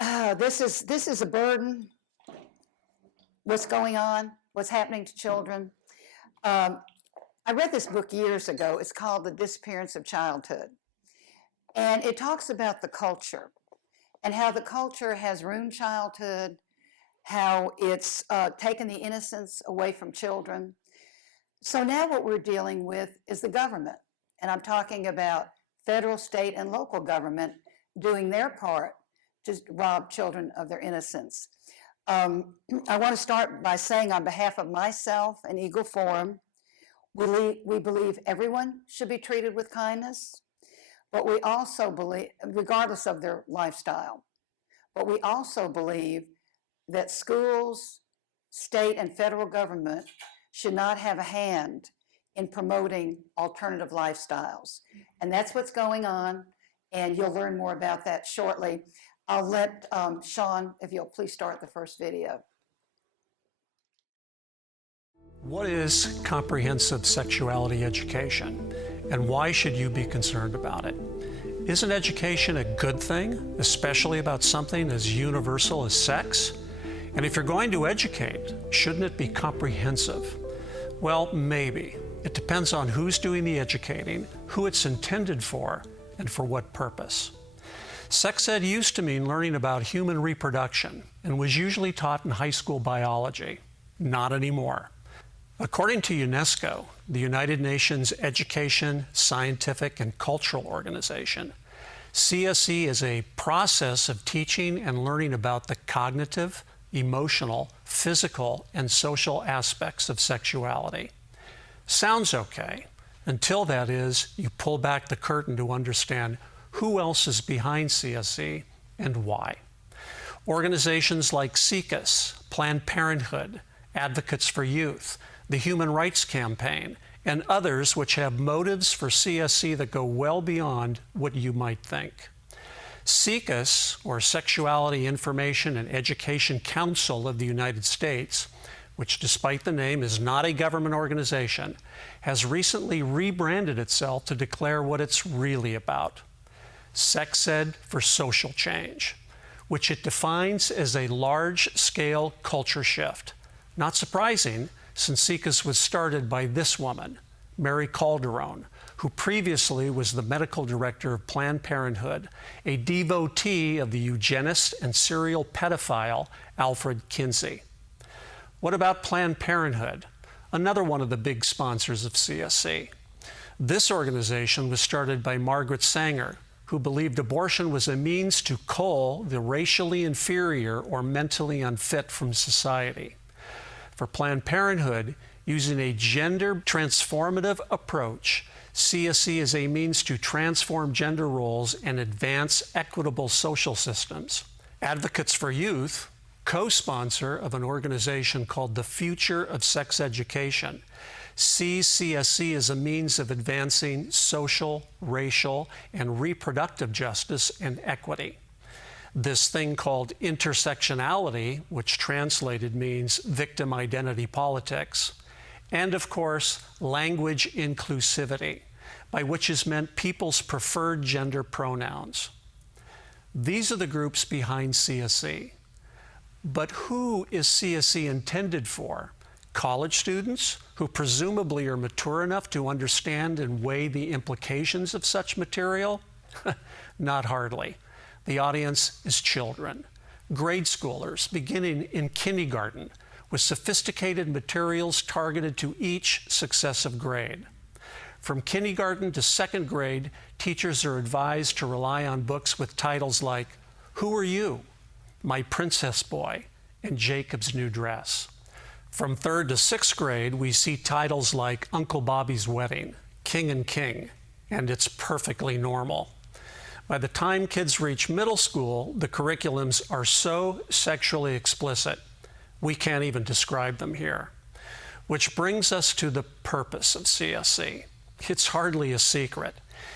This is a burden. What's going on? What's happening to children? I read this book years ago. It's called The Disappearance of Childhood, and it talks about the culture and how the culture has ruined childhood, how it's taken the innocence away from children. So now what we're dealing with is the government, and I'm talking about federal, state, and local government doing their part to rob children of their innocence. I want to start by saying, on behalf of myself and Eagle Forum, we believe everyone should be treated with kindness, but we also believe, regardless of their lifestyle, but we also believe that schools, state, and federal government should not have a hand in promoting alternative lifestyles. And that's what's going on, and you'll learn more about that shortly. I'll let Sean, if you'll please start the first video. What is comprehensive sexuality education, and why should you be concerned about it? Isn't education a good thing, especially about something as universal as sex? And if you're going to educate, shouldn't it be comprehensive? Well, maybe. It depends on who's doing the educating, who it's intended for, and for what purpose. Sex ed used to mean learning about human reproduction and was usually taught in high school biology. Not anymore. According to UNESCO, the United Nations Education, Scientific, and Cultural Organization, CSE is a process of teaching and learning about the cognitive, emotional, physical, and social aspects of sexuality. Sounds okay, until that is, you pull back the curtain to understand who else is behind CSE and why. Organizations like SIECUS, Planned Parenthood, Advocates for Youth, the Human Rights Campaign, and others which have motives for CSE that go well beyond what you might think. SIECUS, or Sexuality Information and Education Council of the United States, which despite the name is not a government organization, has recently rebranded itself to declare what it's really about: sex ed for social change, which it defines as a large-scale culture shift. Not surprising, since SIECUS was started by this woman, Mary Calderone, who previously was the medical director of Planned Parenthood, a devotee of the eugenist and serial pedophile Alfred Kinsey. What about Planned Parenthood, another one of the big sponsors of CSE? This organization was started by Margaret Sanger, who believed abortion was a means to cull the racially inferior or mentally unfit from society. For Planned Parenthood, using a gender transformative approach, CSE is a means to transform gender roles and advance equitable social systems. Advocates for Youth, co-sponsor of an organization called the Future of Sex Education, sees CSE as a means of advancing social, racial, and reproductive justice and equity. This thing called intersectionality, which translated means victim identity politics, and of course, language inclusivity, by which is meant people's preferred gender pronouns. These are the groups behind CSE. But who is CSE intended for? College students, who presumably are mature enough to understand and weigh the implications of such material? Not hardly. The audience is children, grade schoolers beginning in kindergarten, with sophisticated materials targeted to each successive grade. From kindergarten to second grade, teachers are advised to rely on books with titles like Who Are You?, My Princess Boy, and Jacob's New Dress. From third to sixth grade, we see titles like Uncle Bobby's Wedding, King and King, and It's Perfectly Normal. By the time kids reach middle school, the curriculums are so sexually explicit, we can't even describe them here. Which brings us to the purpose of CSE. It's hardly a secret.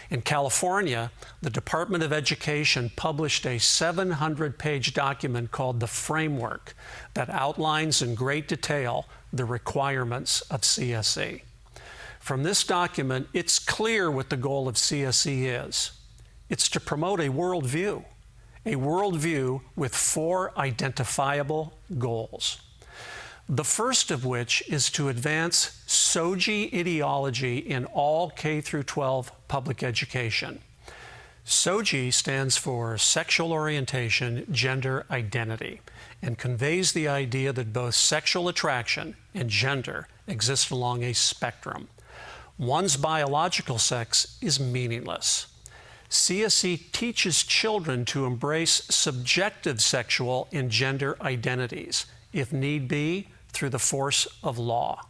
In California, the Department of Education published a 700-page document called The Framework that outlines in great detail the requirements of CSE. From this document, it's clear what the goal of CSE is. It's to promote a worldview, a worldview with 4 identifiable goals. The first of which is to advance SOGI ideology in all K through 12 public education. SOGI stands for Sexual Orientation, Gender Identity, and conveys the idea that both sexual attraction and gender exist along a spectrum. One's biological sex is meaningless. CSE teaches children to embrace subjective sexual and gender identities, if need be, through the force of law.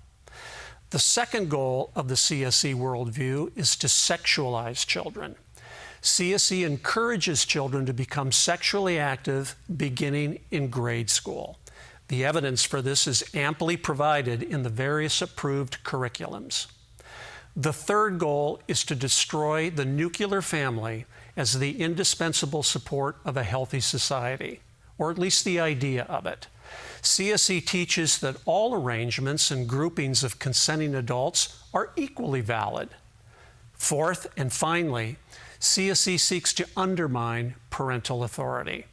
The second goal of the CSE worldview is to sexualize children. CSE encourages children to become sexually active beginning in grade school. The evidence for this is amply provided in the various approved curriculums. The third goal is to destroy the nuclear family as the indispensable support of a healthy society, or at least the idea of it. CSE teaches that all arrangements and groupings of consenting adults are equally valid. Fourth, and finally, CSE seeks to undermine parental authority.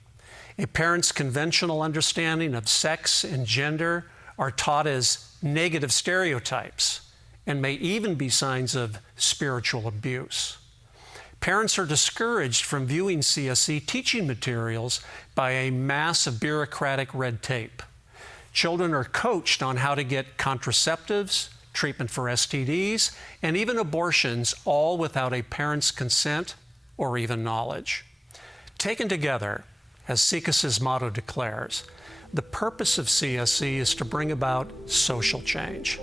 A parent's conventional understanding of sex and gender are taught as negative stereotypes and may even be signs of spiritual abuse. Parents are discouraged from viewing CSE teaching materials by a mass of bureaucratic red tape. Children are coached on how to get contraceptives, treatment for STDs, and even abortions, all without a parent's consent or even knowledge. Taken together, as CSE's motto declares, the purpose of CSE is to bring about social change.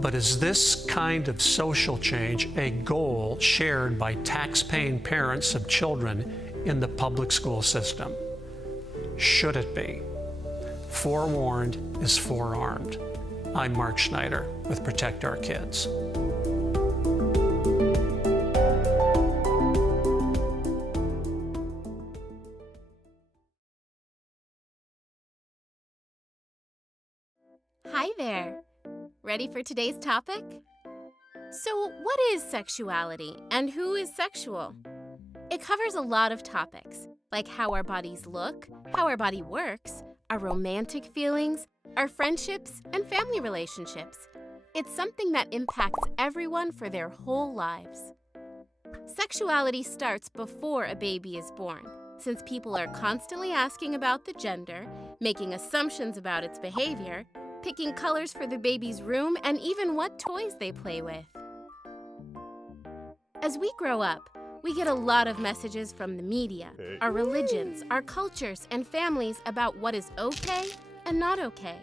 But is this kind of social change a goal shared by tax-paying parents of children in the public school system? Should it be? Forewarned is forearmed. I'm Mark Schneider with Protect Our Kids. Hi there. Ready for today's topic? So, what is sexuality and who is sexual? It covers a lot of topics, like how our bodies look, how our body works, our romantic feelings, our friendships, and family relationships. It's something that impacts everyone for their whole lives. Sexuality starts before a baby is born, since people are constantly asking about the gender, making assumptions about its behavior, picking colors for the baby's room, and even what toys they play with. As we grow up, we get a lot of messages from the media, our religions, our cultures, and families about what is okay and not okay.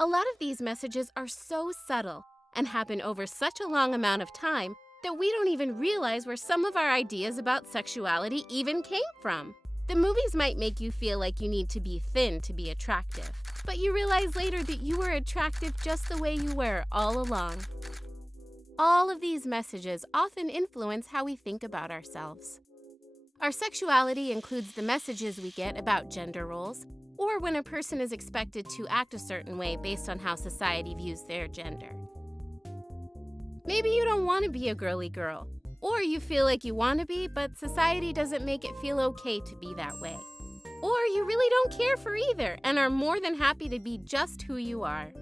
A lot of these messages are so subtle and happen over such a long amount of time that we don't even realize where some of our ideas about sexuality even came from. The movies might make you feel like you need to be thin to be attractive, but you realize later that you were attractive just the way you were all along. All of these messages often influence how we think about ourselves. Our sexuality includes the messages we get about gender roles, or when a person is expected to act a certain way based on how society views their gender. Maybe you don't want to be a girly girl, or you feel like you want to be, but society doesn't make it feel okay to be that way. Or you really don't care for either and are more than happy to be just who you are.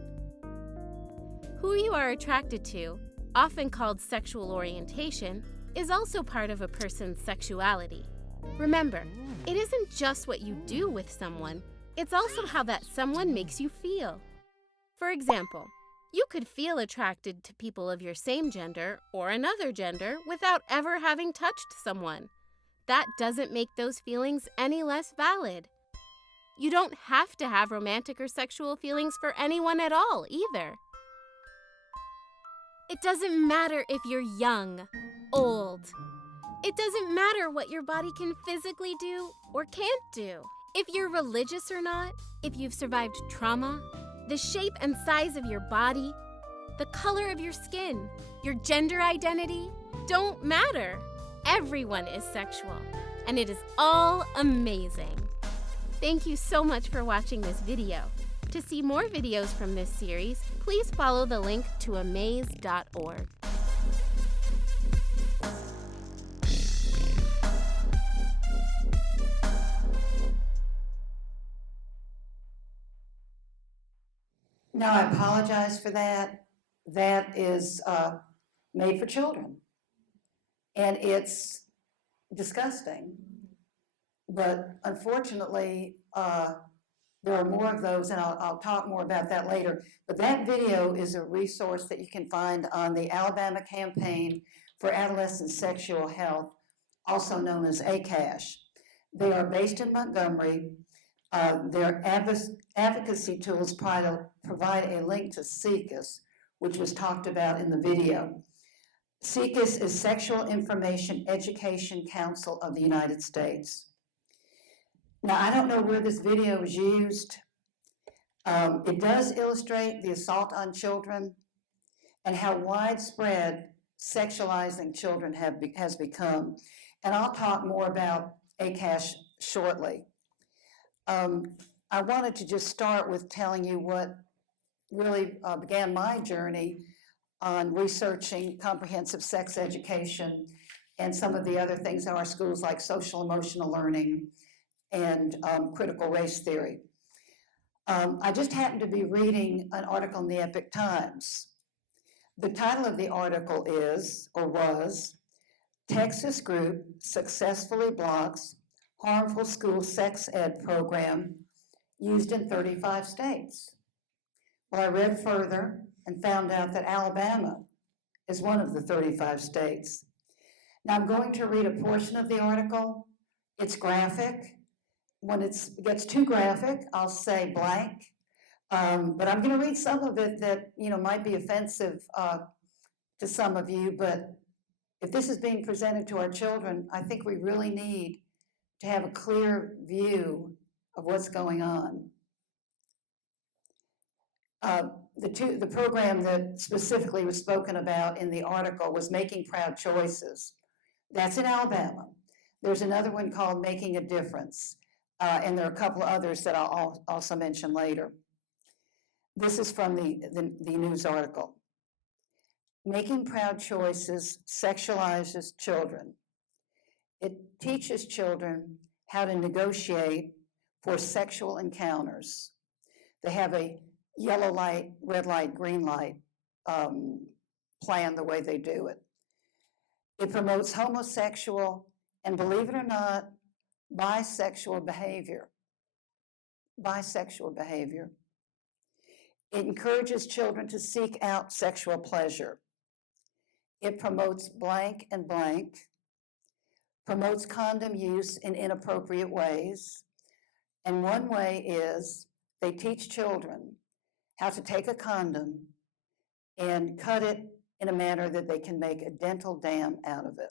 Who you are attracted to, often called sexual orientation, is also part of a person's sexuality. Remember, it isn't just what you do with someone, it's also how that someone makes you feel. For example, you could feel attracted to people of your same gender or another gender without ever having touched someone. That doesn't make those feelings any less valid. You don't have to have romantic or sexual feelings for anyone at all, either. It doesn't matter if you're young, old. It doesn't matter what your body can physically do or can't do. If you're religious or not, if you've survived trauma, the shape and size of your body, the color of your skin, your gender identity don't matter. Everyone is sexual, and it is all amazing. Thank you so much for watching this video. To see more videos from this series, please follow the link to amaze.org. Now, I apologize for that. That is made for children. And it's disgusting. But unfortunately, there are more of those, and I'll talk more about that later. But that video is a resource that you can find on the Alabama Campaign for Adolescent Sexual Health, also known as ACASH. They are based in Montgomery. Their advocacy tools provide a link to SIECUS, which was talked about in the video. SIECUS is Sexual Information Education Council of the United States. Now, I don't know where this video is used. It does illustrate the assault on children and how widespread sexualizing children has become. And I'll talk more about ACASH shortly. I wanted to just start with telling you what really began my journey on researching comprehensive sex education and some of the other things in our schools like social emotional learning and critical race theory. I just happened to be reading an article in the Epoch Times. The title of the article is, or was, Texas Group Successfully Blocks Harmful School Sex Ed Program Used in 35 States. Well, I read further and found out that Alabama is one of the 35 states. Now I'm going to read a portion of the article. It's graphic. When it gets too graphic, I'll say blank. But I'm going to read some of it that might be offensive to some of you. But if this is being presented to our children, I think we really need to have a clear view of what's going on. The program that specifically was spoken about in the article was Making Proud Choices. That's in Alabama. There's another one called Making a Difference, and there are a couple of others that I'll also mention later. This is from the news article. Making Proud Choices sexualizes children. It teaches children how to negotiate for sexual encounters. They have a yellow light, red light, green light plan the way they do it. It promotes homosexual and, believe it or not, bisexual behavior. Bisexual behavior. It encourages children to seek out sexual pleasure. It promotes blank and blank, promotes condom use in inappropriate ways. And one way is they teach children how to take a condom and cut it in a manner that they can make a dental dam out of it.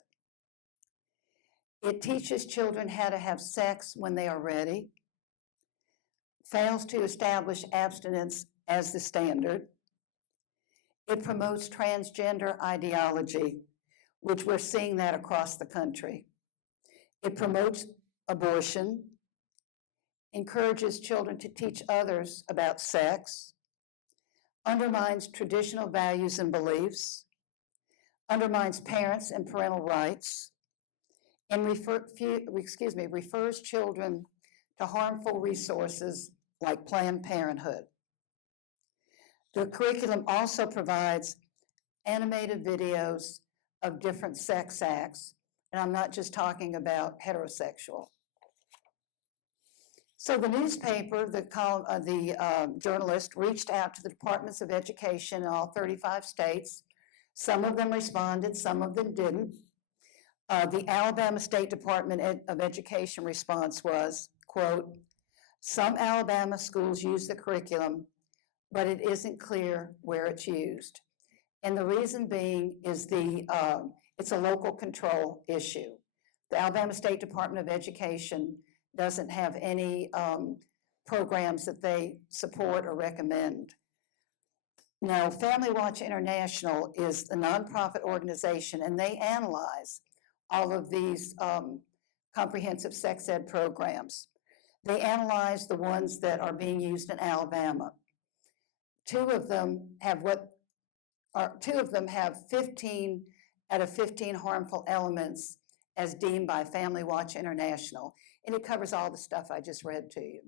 It teaches children how to have sex when they are ready, fails to establish abstinence as the standard. It promotes transgender ideology, which we're seeing that across the country. It promotes abortion, encourages children to teach others about sex, undermines traditional values and beliefs, undermines parents and parental rights, and refers children to harmful resources like Planned Parenthood. The curriculum also provides animated videos of different sex acts, and I'm not just talking about heterosexual. So the newspaper, the journalist reached out to the departments of education in all 35 states. Some of them responded, some of them didn't. The Alabama State Department of Education response was, quote, some Alabama schools use the curriculum, but it isn't clear where it's used. And the reason being is it's a local control issue. The Alabama State Department of Education doesn't have any programs that they support or recommend. Now, Family Watch International is a nonprofit organization, and they analyze all of these comprehensive sex ed programs. They analyze the ones that are being used in Alabama. Two of them have 15 out of 15 harmful elements as deemed by Family Watch International, and it covers all the stuff I just read to you.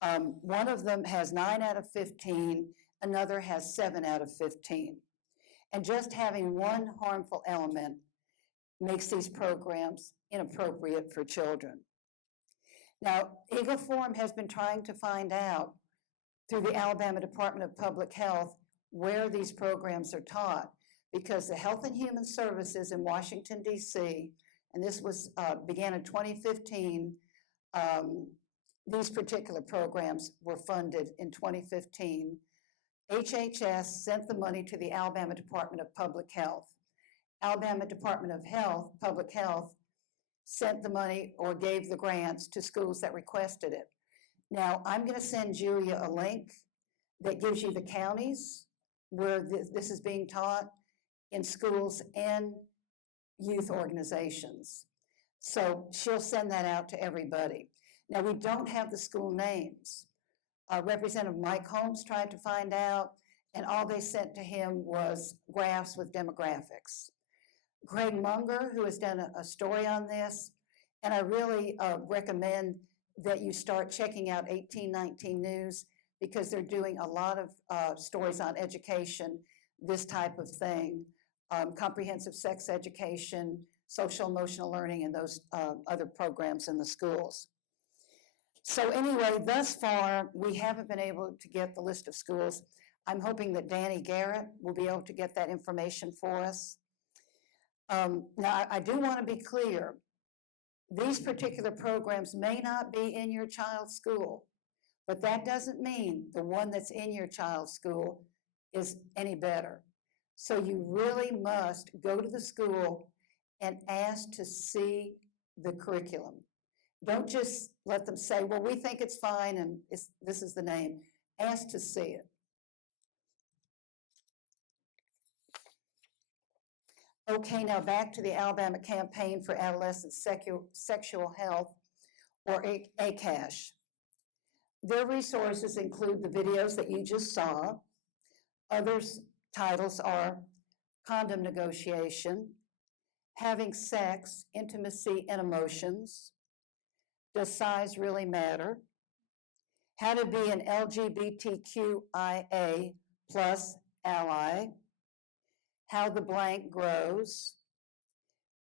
One of them has 9 out of 15, another has 7 out of 15. And just having one harmful element makes these programs inappropriate for children. Now, Eagle Forum has been trying to find out through the Alabama Department of Public Health where these programs are taught, because the Health and Human Services in Washington, D.C., and this was began in 2015, these particular programs were funded in 2015. HHS sent the money to the Alabama Department of Public Health. Alabama Department of Health, Public Health, sent the money or gave the grants to schools that requested it. Now, I'm going to send Julia a link that gives you the counties where this is being taught in schools and youth organizations. So she'll send that out to everybody. Now, we don't have the school names. Representative Mike Holmes tried to find out, and all they sent to him was graphs with demographics. Craig Munger, who has done a story on this, and I really recommend that you start checking out 1819 News, because they're doing a lot of stories on education, this type of thing, comprehensive sex education, social emotional learning, and those other programs in the schools. So anyway, thus far, we haven't been able to get the list of schools. I'm hoping that Danny Garrett will be able to get that information for us. Now, I do want to be clear. These particular programs may not be in your child's school, but that doesn't mean the one that's in your child's school is any better. So you really must go to the school and ask to see the curriculum. Don't just let them say, well, we think it's fine and this is the name. Ask to see it. Okay, now back to the Alabama Campaign for Adolescent Sexual Health, or ACASH. Their resources include the videos that you just saw. Other titles are Condom Negotiation, Having Sex, Intimacy, and Emotions, Does Size Really Matter, How to Be an LGBTQIA+ ally, How the Blank Grows,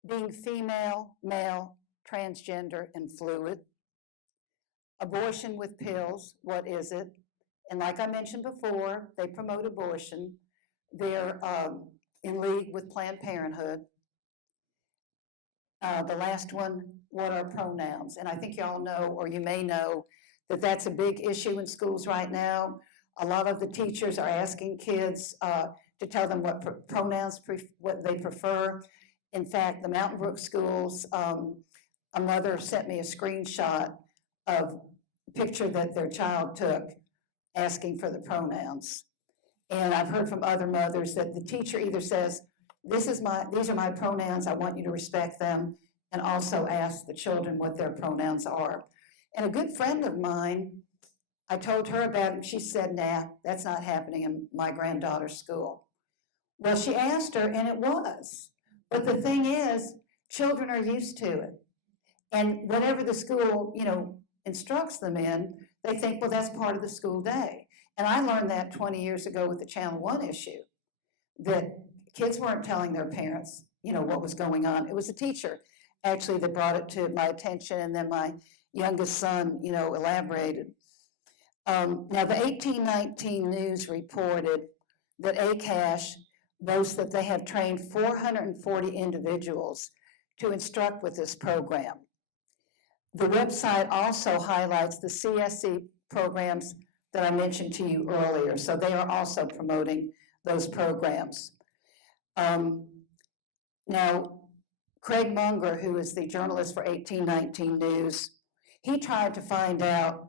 Being Female, Male, Transgender, and Fluid, Abortion with Pills, What Is It? And like I mentioned before, they promote abortion. They're in league with Planned Parenthood. The last one, what are pronouns? And I think y'all know, or you may know, that that's a big issue in schools right now. A lot of the teachers are asking kids to tell them what pronouns what they prefer. In fact, the Mountain Brook schools, a mother sent me a screenshot of a picture that their child took asking for the pronouns. And I've heard from other mothers that the teacher either says, these are my pronouns, I want you to respect them, and also ask the children what their pronouns are. And a good friend of mine, I told her about it, she said, nah, that's not happening in my granddaughter's school. Well, she asked her, and it was. But the thing is, children are used to it. And whatever the school, instructs them in, they think, well, that's part of the school day. And I learned that 20 years ago with the Channel One issue, that kids weren't telling their parents, what was going on. It was a teacher, actually, that brought it to my attention, and then my youngest son, elaborated. Now, the 1819 News reported that ACASH boasts that they have trained 440 individuals to instruct with this program. The website also highlights the CSC programs that I mentioned to you earlier, so they are also promoting those programs. Now, Craig Munger, who is the journalist for 1819 News, he tried to find out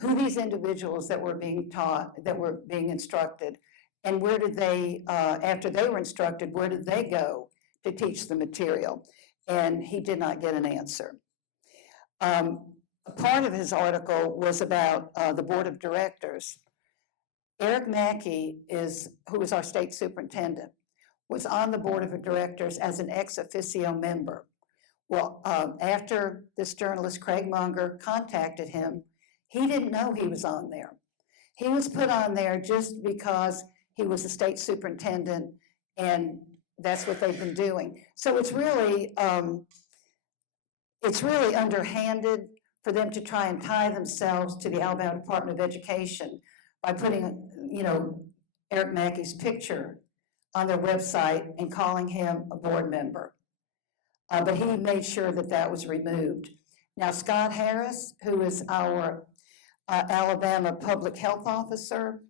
who these individuals that were being taught, that were being instructed, and where did they, after they were instructed, where did they go to teach the material? And he did not get an answer. A part of his article was about the board of directors. Eric Mackey, who is our state superintendent, was on the board of directors as an ex officio member. Well, after this journalist, Craig Munger, contacted him, He didn't know he was on there. He was put on there just because he was the state superintendent, and that's what they've been doing. So it's really underhanded for them to try and tie themselves to the Alabama Department of Education by putting, Eric Mackey's picture on their website and calling him a board member. But he made sure that that was removed. Now, Scott Harris, who is our Alabama public health officer,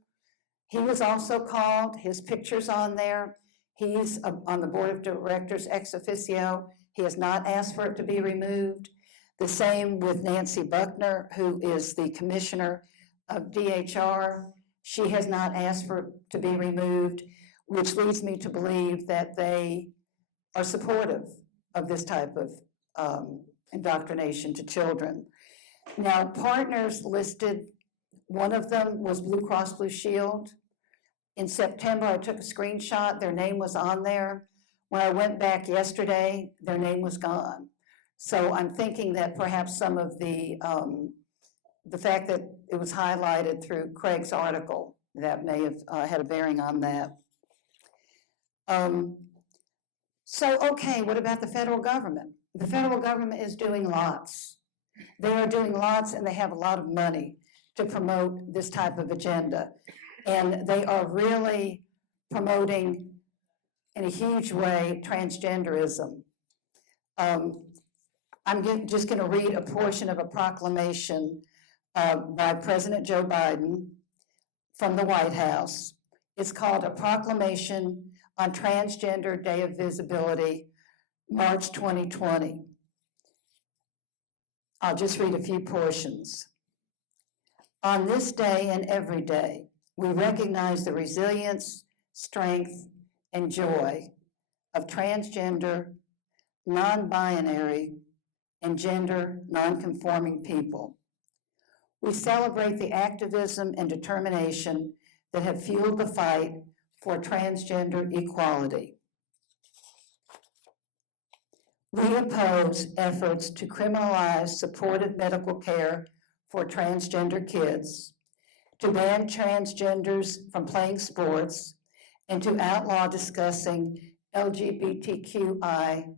he was also called. His picture's on there. He's on the board of directors ex officio. He has not asked for it to be removed. The same with Nancy Buckner, who is the commissioner of DHR. She has not asked for it to be removed, which leads me to believe that they are supportive of this type of indoctrination to children. Now, partners listed, one of them was Blue Cross Blue Shield. In September, I took a screenshot. Their name was on there. When I went back yesterday, their name was gone. So I'm thinking that perhaps some of the fact that it was highlighted through Craig's article, that may have had a bearing on that. Okay, what about the federal government? The federal government is doing lots. They are doing lots, and they have a lot of money to promote this type of agenda. And they are really promoting, in a huge way, transgenderism. I'm just going to read a portion of a proclamation by President Joe Biden from the White House. It's called A Proclamation on Transgender Day of Visibility, March 2020. I'll just read a few portions. On this day and every day, we recognize the resilience, strength, and joy of transgender, non-binary, and gender non-conforming people. We celebrate the activism and determination that have fueled the fight for transgender equality. We oppose efforts to criminalize supportive medical care for transgender kids, to ban transgenders from playing sports, and to outlaw discussing LGBTQI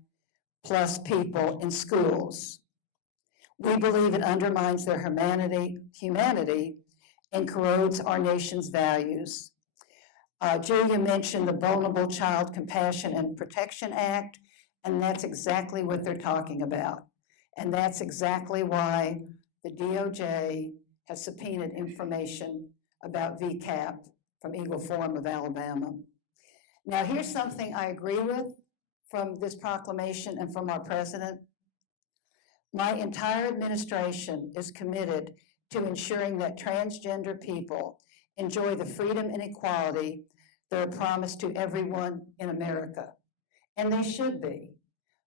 plus people in schools. We believe it undermines their humanity and corrodes our nation's values. Julia mentioned the Vulnerable Child Compassion and Protection Act, and that's exactly what they're talking about. And that's exactly why the DOJ has subpoenaed information about VCAP from Eagle Forum of Alabama. Now, here's something I agree with from this proclamation and from our president. My entire administration is committed to ensuring that transgender people enjoy the freedom and equality that are promised to everyone in America. And they should be,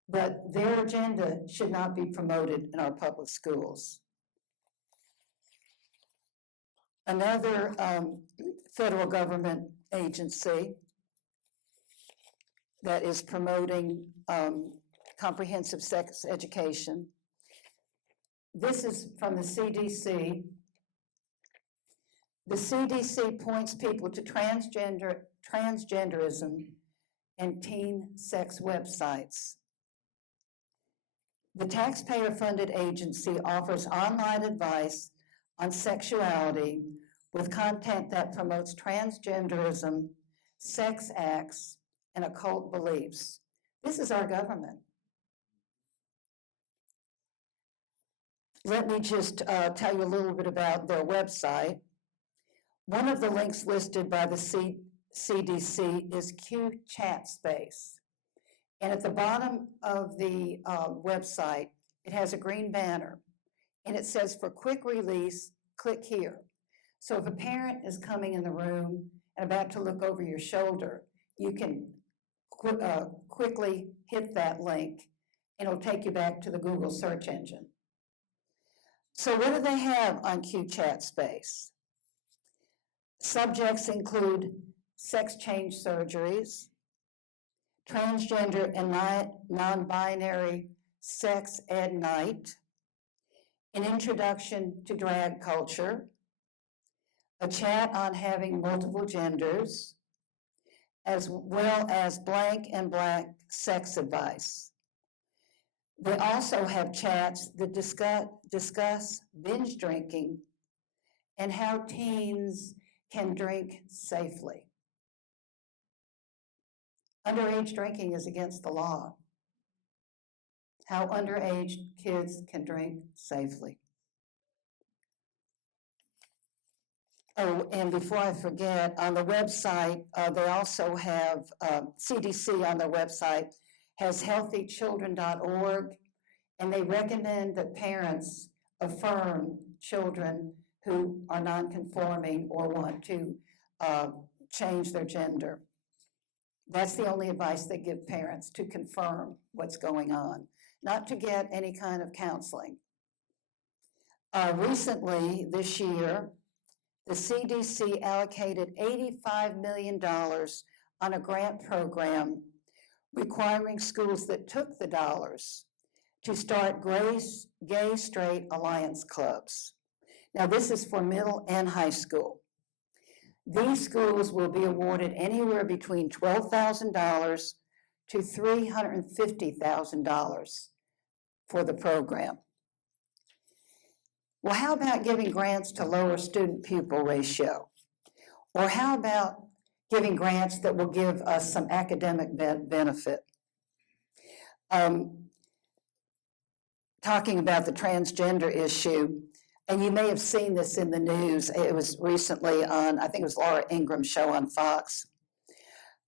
but their agenda should not be promoted in our public schools. Another federal government agency that is promoting comprehensive sex education. This is from the CDC. The CDC points people to transgenderism and teen sex websites. The taxpayer-funded agency offers online advice on sexuality with content that promotes transgenderism, sex acts, and occult beliefs. This is our government. Let me just tell you a little bit about their website. One of the links listed by the CDC is Q Chat Space. And at the bottom of the website, it has a green banner. And it says, for quick release, click here. So if a parent is coming in the room and about to look over your shoulder, you can quickly hit that link, and it'll take you back to the Google search engine. So what do they have on Q Chat Space? Subjects include sex change surgeries, transgender and non-binary sex ed night, an introduction to drag culture, a chat on having multiple genders, as well as blank and black sex advice. They also have chats that discuss binge drinking and how teens can drink safely. Underage drinking is against the law. How underage kids can drink safely. Oh, and before I forget, on the website, they also have CDC on their website has healthychildren.org, and they recommend that parents affirm children who are non-conforming or want to change their gender. That's the only advice they give parents, to confirm what's going on, not to get any kind of counseling. Recently, this year, the CDC allocated $85 million on a grant program requiring schools that took the dollars to start gay straight alliance clubs. Now, this is for middle and high school. These schools will be awarded anywhere between $12,000 to $350,000 for the program. Well, how about giving grants to lower student-pupil ratio? Or how about giving grants that will give us some academic benefit? Talking about the transgender issue, and you may have seen this in the news. It was recently on, I think it was Laura Ingraham's show on Fox.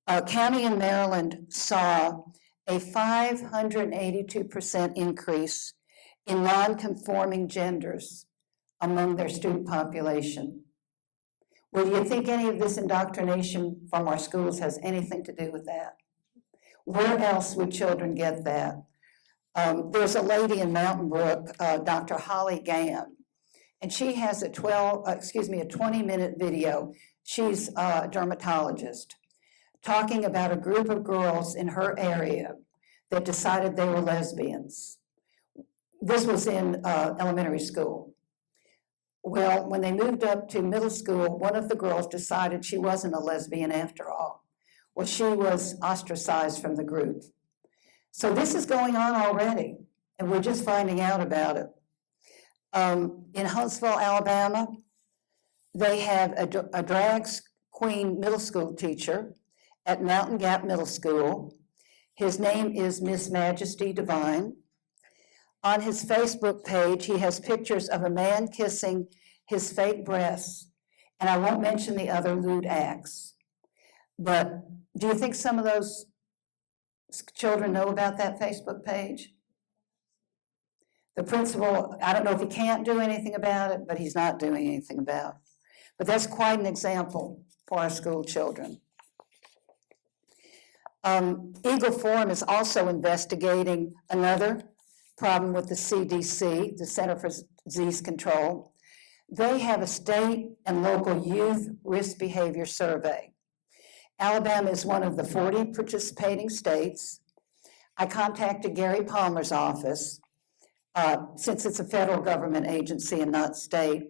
A county in Maryland saw a 582% increase in non-conforming genders among their student population. Well, do you think any of this indoctrination from our schools has anything to do with that? Where else would children get that? There's a lady in Mountain Brook, Dr. Holly Gann, and she has a 20-minute video. She's a dermatologist, talking about a group of girls in her area that decided they were lesbians. This was in elementary school. Well, when they moved up to middle school, one of the girls decided she wasn't a lesbian after all. Well, she was ostracized from the group. So this is going on already, and we're just finding out about it. In Huntsville, Alabama, they have a drag queen middle school teacher at Mountain Gap Middle School. His name is Miss Majesty Divine. On his Facebook page, he has pictures of a man kissing his fake breasts, and I won't mention the other lewd acts. But do you think some of those children know about that Facebook page? The principal, I don't know if he can't do anything about it, but he's not doing anything about it. But that's quite an example for our school children. Eagle Forum is also investigating another problem with the CDC, the Center for Disease Control. They have a state and local youth risk behavior survey. Alabama is one of the 40 participating states. I contacted Gary Palmer's office, since it's a federal government agency and not state.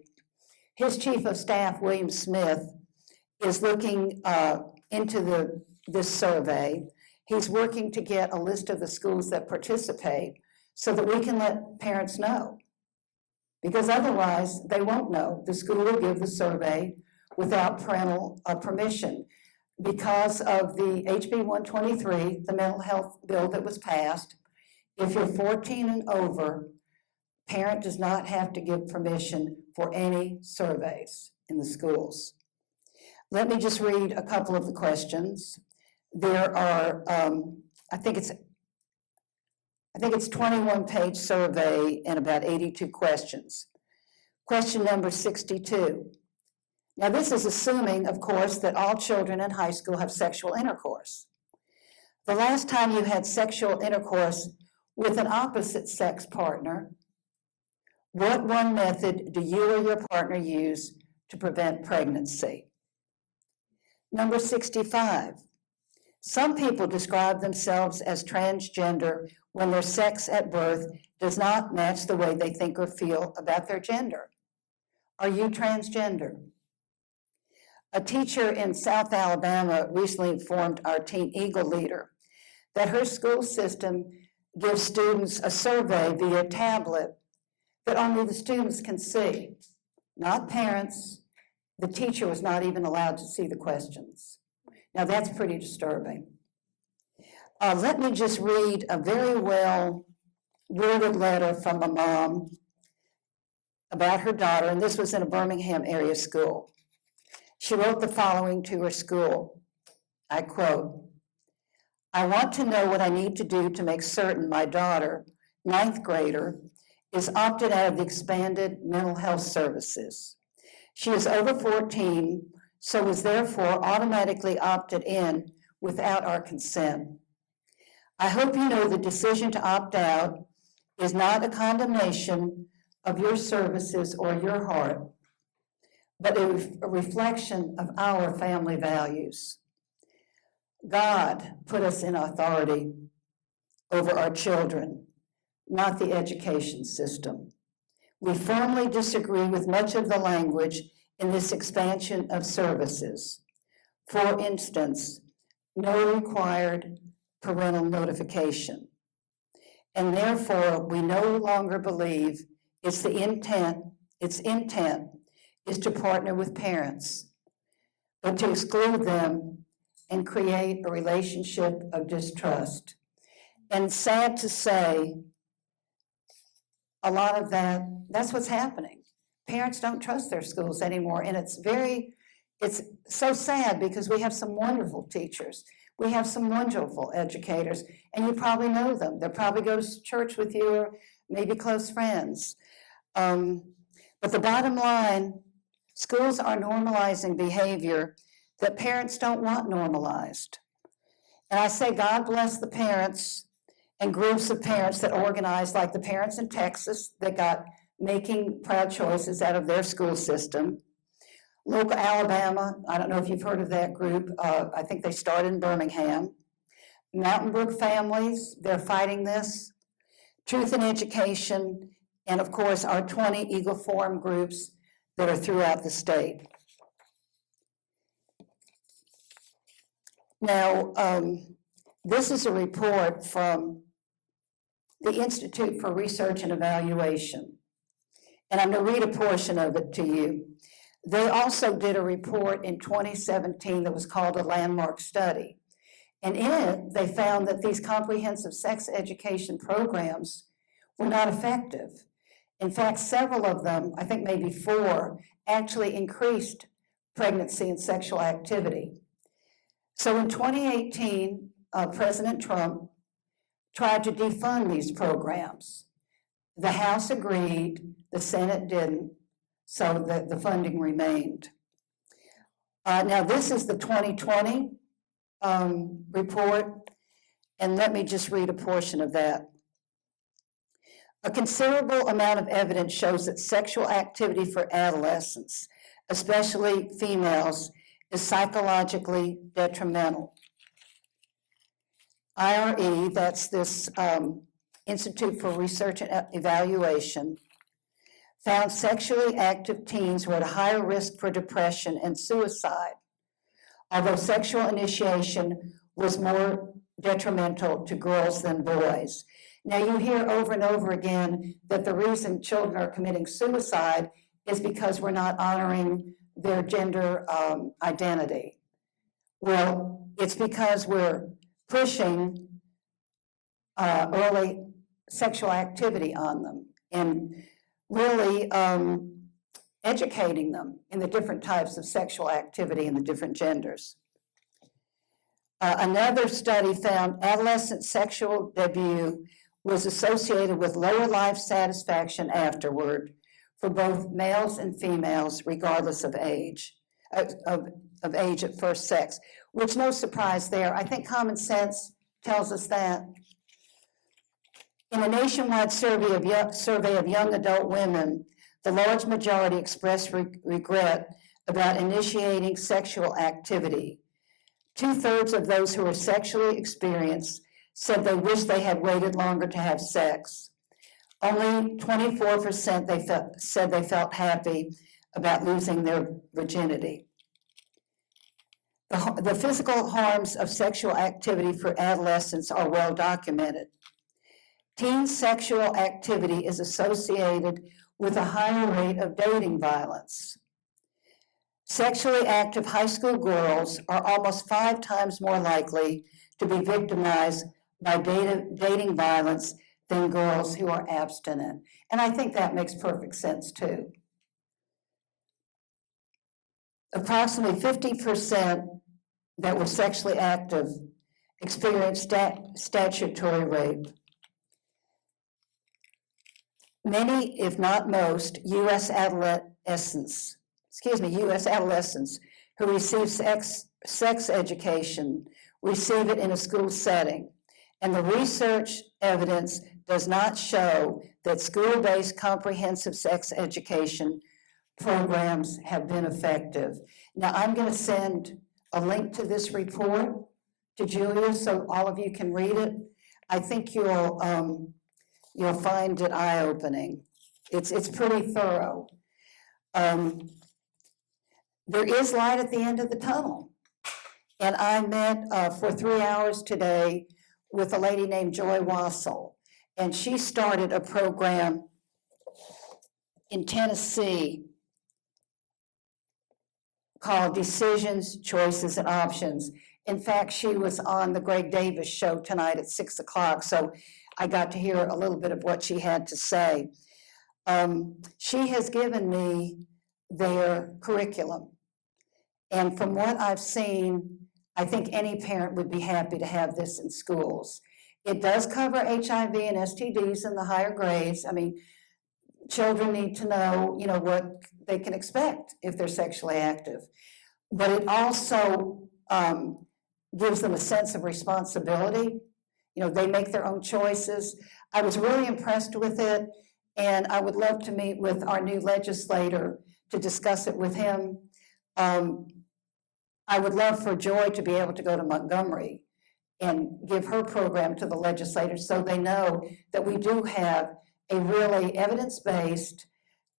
His chief of staff, William Smith, is looking into this survey. He's working to get a list of the schools that participate so that we can let parents know. Because otherwise, they won't know. The school will give the survey without parental permission. Because of the HB 123, the mental health bill that was passed, if you're 14 and over, parent does not have to give permission for any surveys in the schools. Let me just read a couple of the questions. There are, I think it's 21-page survey and about 82 questions. Question number 62. Now this is assuming, of course, that all children in high school have sexual intercourse. The last time you had sexual intercourse with an opposite sex partner, what one method do you or your partner use to prevent pregnancy? Number 65. Some people describe themselves as transgender when their sex at birth does not match the way they think or feel about their gender. Are you transgender? A teacher in South Alabama recently informed our Teen Eagle leader that her school system gives students a survey via tablet that only the students can see, not parents. The teacher was not even allowed to see the questions. Now that's pretty disturbing. Let me just read a very well worded letter from a mom about her daughter, and this was in a Birmingham area school. She wrote the following to her school. I quote, "I want to know what I need to do to make certain my daughter, 9th grader, is opted out of the expanded mental health services. She is over 14, so was therefore automatically opted in without our consent. I hope you know the decision to opt out is not a condemnation of your services or your heart, but a reflection of our family values. God put us in authority over our children, not the education system. We firmly disagree with much of the language in this expansion of services. For instance, no required parental notification. And therefore, we no longer believe its intent is to partner with parents, but to exclude them and create a relationship of distrust. And sad to say, a lot of that's what's happening. Parents don't trust their schools anymore, and it's so sad because we have some wonderful teachers. We have some wonderful educators, and you probably know them. They'll probably go to church with you or maybe close friends. But the bottom line, schools are normalizing behavior that parents don't want normalized. And I say God bless the parents and groups of parents that organize, like the parents in Texas that got Making Proud Choices out of their school system. Local Alabama, I don't know if you've heard of that group. I think they started in Birmingham. Mountain Brook Families, they're fighting this. Truth in Education, and of course our 20 Eagle Forum groups that are throughout the state. Now, this is a report from the Institute for Research and Evaluation, and I'm going to read a portion of it to you. They also did a report in 2017 that was called a landmark study. And in it, they found that these comprehensive sex education programs were not effective. In fact, several of them, I think maybe 4, actually increased pregnancy and sexual activity. So in 2018, President Trump tried to defund these programs. The House agreed, the Senate didn't, so the funding remained. Now this is the 2020 report, and let me just read a portion of that. A considerable amount of evidence shows that sexual activity for adolescents, especially females, is psychologically detrimental. IRE, that's this Institute for Research and Evaluation, found sexually active teens were at a higher risk for depression and suicide, although sexual initiation was more detrimental to girls than boys. Now you hear over and over again that the reason children are committing suicide is because we're not honoring their gender identity. Well, it's because we're pushing early sexual activity on them and really educating them in the different types of sexual activity in the different genders. Another study found adolescent sexual debut was associated with lower life satisfaction afterward for both males and females, regardless of age, of age at first sex, which no surprise there. I think common sense tells us that. In a nationwide survey of young adult women, the large majority expressed regret about initiating sexual activity. 2/3 of those who were sexually experienced said they wish they had waited longer to have sex. Only 24% said they felt happy about losing their virginity. The physical harms of sexual activity for adolescents are well documented. Teen sexual activity is associated with a higher rate of dating violence. Sexually active high school girls are almost 5 times more likely to be victimized by dating violence than girls who are abstinent. And I think that makes perfect sense too. Approximately 50% that were sexually active experienced statutory rape. Many, if not most, U.S. adolescents who receive sex education receive it in a school setting, and the research evidence does not show that school-based comprehensive sex education programs have been effective. Now, I'm going to send a link to this report to Julia so all of you can read it. I think you'll find it eye-opening. It's pretty thorough. There is light at the end of the tunnel. And I met for 3 hours today with a lady named Joy Wassel, and she started a program in Tennessee called Decisions, Choices, and Options. In fact, she was on the Greg Davis show tonight at 6 o'clock, so I got to hear a little bit of what she had to say. She has given me their curriculum, and from what I've seen, I think any parent would be happy to have this in schools. It does cover HIV and STDs in the higher grades. I mean, children need to know, what they can expect if they're sexually active. But it also gives them a sense of responsibility. They make their own choices. I was really impressed with it, and I would love to meet with our new legislator to discuss it with him. I would love for Joy to be able to go to Montgomery and give her program to the legislators so they know that we do have a really evidence-based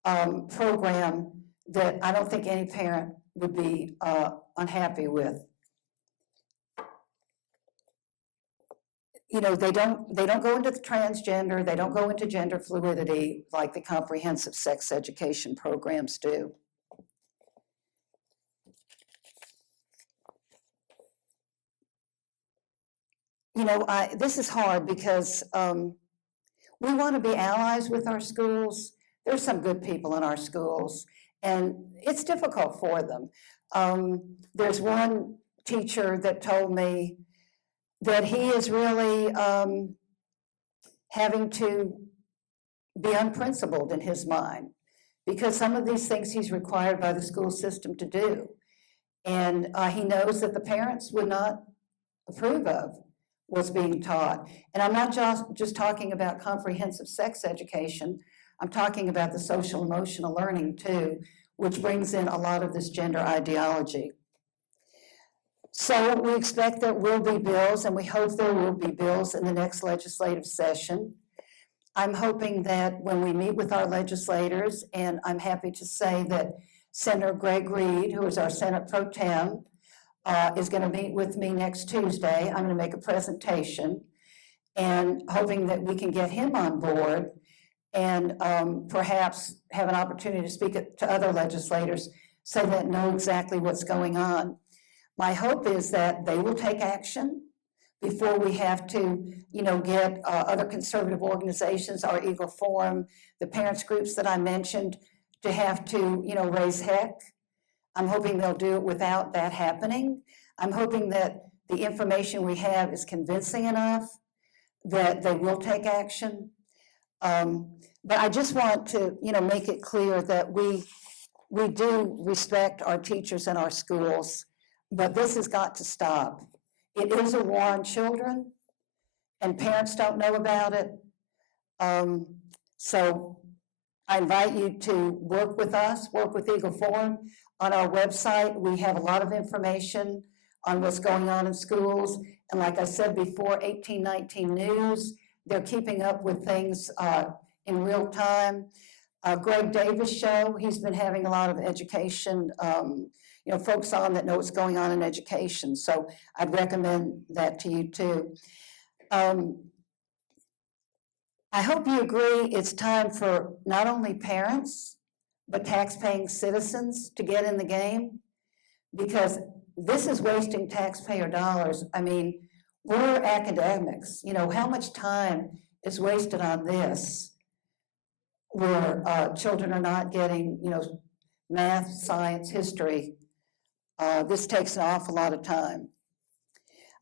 program that I don't think any parent would be unhappy with. They don't go into the transgender, they don't go into gender fluidity like the comprehensive sex education programs do. This is hard because we want to be allies with our schools. There's some good people in our schools, and it's difficult for them. There's one teacher that told me that he is really having to be unprincipled in his mind because some of these things he's required by the school system to do. And he knows that the parents would not approve of what's being taught. And I'm not just talking about comprehensive sex education, I'm talking about the social emotional learning too, which brings in a lot of this gender ideology. So we expect there will be bills, and we hope there will be bills in the next legislative session. I'm hoping that when we meet with our legislators, and I'm happy to say that Senator Greg Reed, who is our Senate Pro Tem, is going to meet with me next Tuesday. I'm going to make a presentation, and hoping that we can get him on board and perhaps have an opportunity to speak to other legislators so that know exactly what's going on. My hope is that they will take action before we have to, get other conservative organizations, our Eagle Forum, the parents groups that I mentioned, to have to, raise heck. I'm hoping they'll do it without that happening. I'm hoping that the information we have is convincing enough that they will take action. But I just want to, make it clear that we do respect our teachers and our schools, but this has got to stop. It is a war on children, and parents don't know about it. So I invite you to work with us, work with Eagle Forum. On our website, we have a lot of information on what's going on in schools. And like I said before, 1819 News, they're keeping up with things in real time. Greg Davis Show, he's been having a lot of education, folks on that know what's going on in education. So I'd recommend that to you too. I hope you agree it's time for not only parents, but tax-paying citizens to get in the game, because this is wasting taxpayer dollars. I mean, we're academics, how much time is wasted on this where children are not getting, math, science, history. This takes an awful lot of time.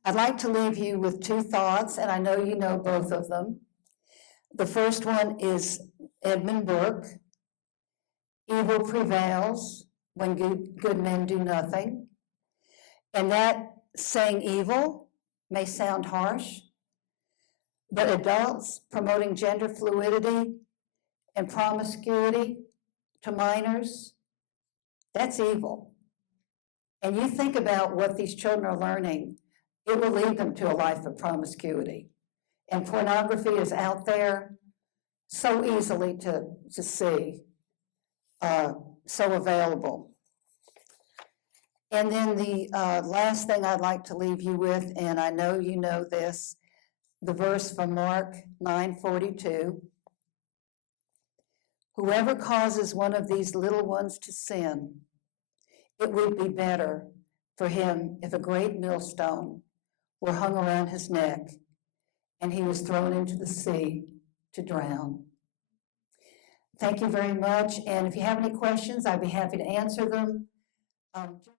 I'd like to leave you with two thoughts, and I know you know both of them. The first one is Edmund Burke. Evil prevails when good men do nothing. And that saying evil may sound harsh, but adults promoting gender fluidity and promiscuity to minors, that's evil. And you think about what these children are learning, it will lead them to a life of promiscuity. And pornography is out there so easily to see, so available. And then the last thing I'd like to leave you with, and I know you know this, the verse from Mark 9:42. Whoever causes one of these little ones to sin, it would be better for him if a great millstone were hung around his neck and he was thrown into the sea to drown. Thank you very much. And if you have any questions, I'd be happy to answer them.